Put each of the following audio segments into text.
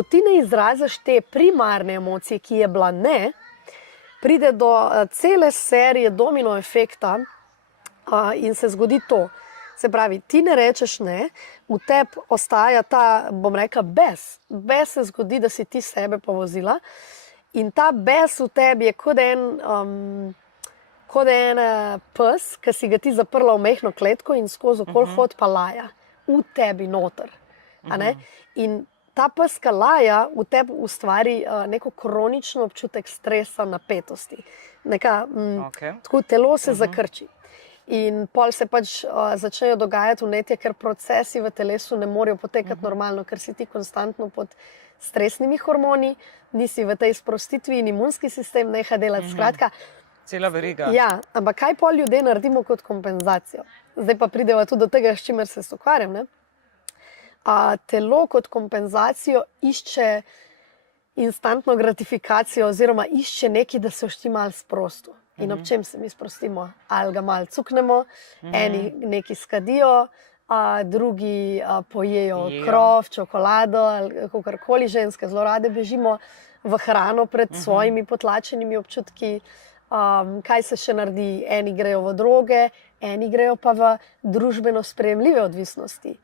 ko ti ne izraziš te primarne emocije, ki je bila ne, pride do cele serije domino efekta in se zgodi to. Se pravi, ti ne rečeš ne, v tebi ostaja ta, bom rekla, bes. Bes se zgodi, da si ti sebe povozila in ta bes v tebi je kot en pes, ki si ga ti zaprla v mehno kletko in skozi okol hod pa laja. V tebi noter. A ne? In ta pes, ki laja, v tebi ustvari neko kronično občutek stresa, napetosti. Tako telo se zakrči. In pol se pač začnejo dogajati vnetje, ker procesi v telesu ne morejo potekati normalno, ker si ti konstantno pod stresnimi hormoni, nisi v tej sprostitvi in imunski sistem neha delati. Skratka, cela veriga. Ja, ampak kaj pol ljudje naredimo kot kompenzacijo? Zdaj pa prideva tudi do tega, s čimer se ukvarjam. Telo kot kompenzacijo išče instantno gratifikacijo oziroma išče nekaj, da se ošti malo sprosto. In ob čem se mi sprostimo? Ali ga malo cuknemo, eni nekaj skadijo, drugi pojejo krof, čokolado ali kakorkoli. Ženske zelo rade bežimo v hrano pred svojimi potlačenimi občutki. Kaj se še naredi? Eni grejo v droge, eni grejo pa v družbeno sprejemljive odvisnosti.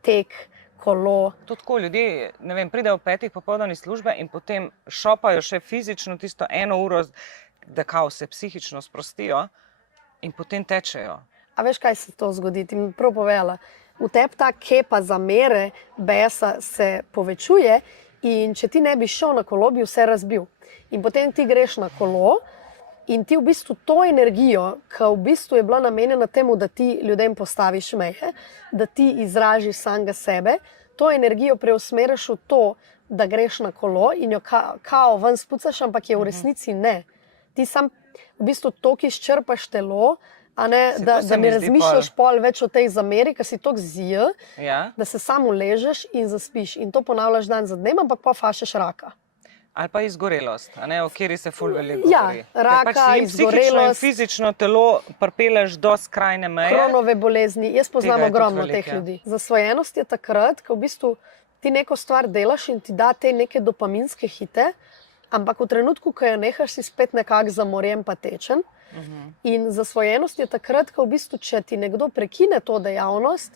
Tek, kolo. To tako ljudje, ne vem, pridejo v 5 popoldan iz službe in potem šopajo še fizično tisto 1 uro, da kao se psihično sprostijo in potem tečejo. A veš, kaj se to zgodi? Ti mi prav povedala. V tebi ta kepa zamere, besa se povečuje in če ti ne bi šel na kolo, bi vse razbil. In potem ti greš na kolo in ti v bistvu to energijo, ki v bistvu je bila namenjena temu, da ti ljudem postaviš meje, da ti izražiš samega sebe, to energijo preusmeriš v to, da greš na kolo in jo kao ven spucaš, ampak je v resnici ne. Ti sam v bistvu toliko izčrpaš telo, a ne, da ne razmišljaš pol več o tej zameri, ker si toliko zije, da se samo ležeš in zaspiš. In to ponavljaš dan za dnem, ampak pa fašeš raka. Ali pa izgorelost, a ne, o kateri se ful veliko govori. Ja, raka, izgorelost. In fizično telo pripeleš do skrajne meje. Kronove bolezni. Jaz poznam ogromno teh ljudi. Zasvojenost je takrat, ko v bistvu ti neko stvar delaš in ti da te neke dopaminske hite, ampak v trenutku, ko jo nehaš, si spet nekako zamorjen pa tečen. In zasvojenost je takrat, ko v bistvu, če ti nekdo prekine to dejavnost,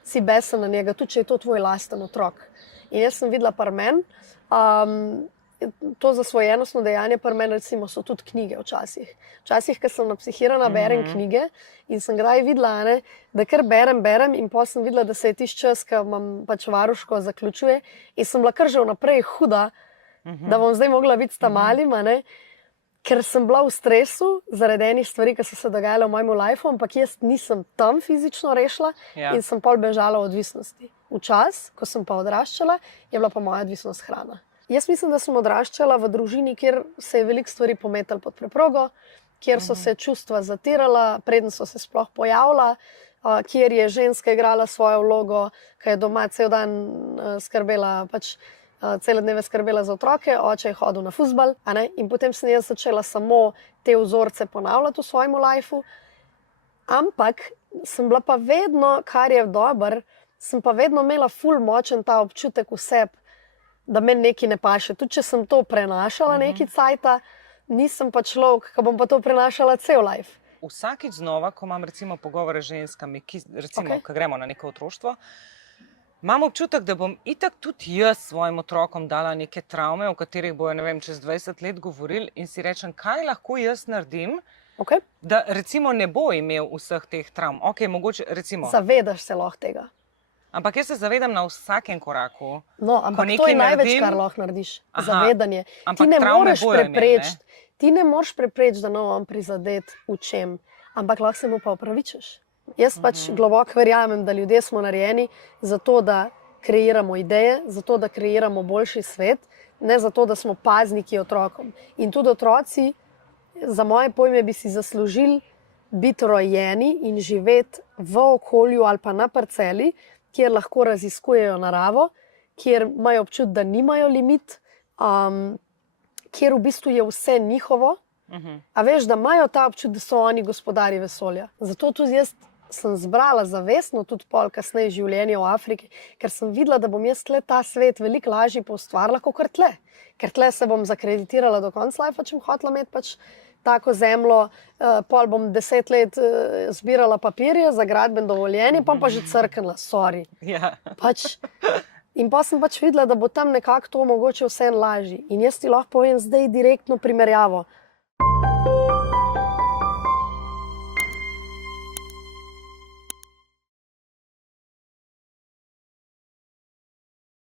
si besen na njega, tudi če je to tvoj lasten otrok. In jaz sem videla pri meni, to zasvojenostno dejanje pri meni recimo so tudi knjige včasih. Včasih, ko sem napsihirana, berem knjige in sem kdaj videla, da kar berem in potem sem videla, da se je tisti čas, ko imam pač varuško, zaključuje in sem bila kar že vnaprej huda, da bom zdaj mogla biti s tamalim, ker sem bila v stresu zaradi enih stvari, ki so se dogajale v mojem lifeu, ampak jaz nisem tam fizično rešila in sem pol bežala v odvisnosti. Včas, ko sem pa odraščala, je bila pa moja odvisnost hrana. Jaz mislim, da sem odraščala v družini, kjer se je veliko stvari pometalo pod preprogo, kjer so se čustva zatirala, preden so se sploh pojavila, kjer je ženska igrala svojo vlogo, ki je doma cel dan skrbela pač cele dneve skrbela za otroke, oče je hodil na fuzbal, in potem sem jaz začela samo te vzorce ponavljati v svojem lifeu, ampak sem bila pa vedno, kar je dobro, sem pa vedno imela ful močen ta občutek v sebi, da meni nekaj ne paše. Tudi če sem to prenašala nekaj cajta, nisem pa človek, ki bom pa to prenašala cel life. Vsakič znova, ko imam recimo pogovore z ženskami, recimo, ko gremo na neko otroštvo, imam občutek, da bom itak tudi jaz svojim otrokom dala neke travme, o katerih bojo, ne vem, čez 20 let govorili in si rečem, kaj lahko jaz naredim, da recimo ne bo imel vseh teh travm. Mogoče recimo... Zavedaš se lahko tega. Ampak jaz se zavedam na vsakem koraku. No, ampak to je največ, kar lahko narediš. Zavedanje. Ti ne moreš preprečiti, da ne bom prizadet v čem, ampak lahko se mu pa opravičeš. Jaz pač globoko verjamem, da ljudje smo narejeni zato, da kreiramo ideje, zato, da kreiramo boljši svet, ne zato, da smo pazniki otrokom. In tudi otroci, za moje pojme, bi si zaslužili biti rojeni in živeti v okolju ali pa na parceli, kjer lahko raziskujejo naravo, kjer imajo občutek, da nimajo limit, kjer v bistvu je vse njihovo. A veš, da imajo ta občutek, da so oni gospodarji vesolja. Zato tudi jaz sem zbrala zavestno tudi pol kasneje življenje v Afriki, ker sem videla, da bom jaz tle ta svet veliko lažje poustvarila, kot tle. Ker tle se bom zakreditirala do konca life, če bom hotela imeti pač tako zemljo, pol bom 10 let zbirala papirje za gradbeno dovoljenje, pa že crknila, sorry. Ja. Pač, in pa sem pač videla, da bo tam nekako to mogoče vseeno lažje. In jaz ti lahko povem zdaj direktno primerjavo.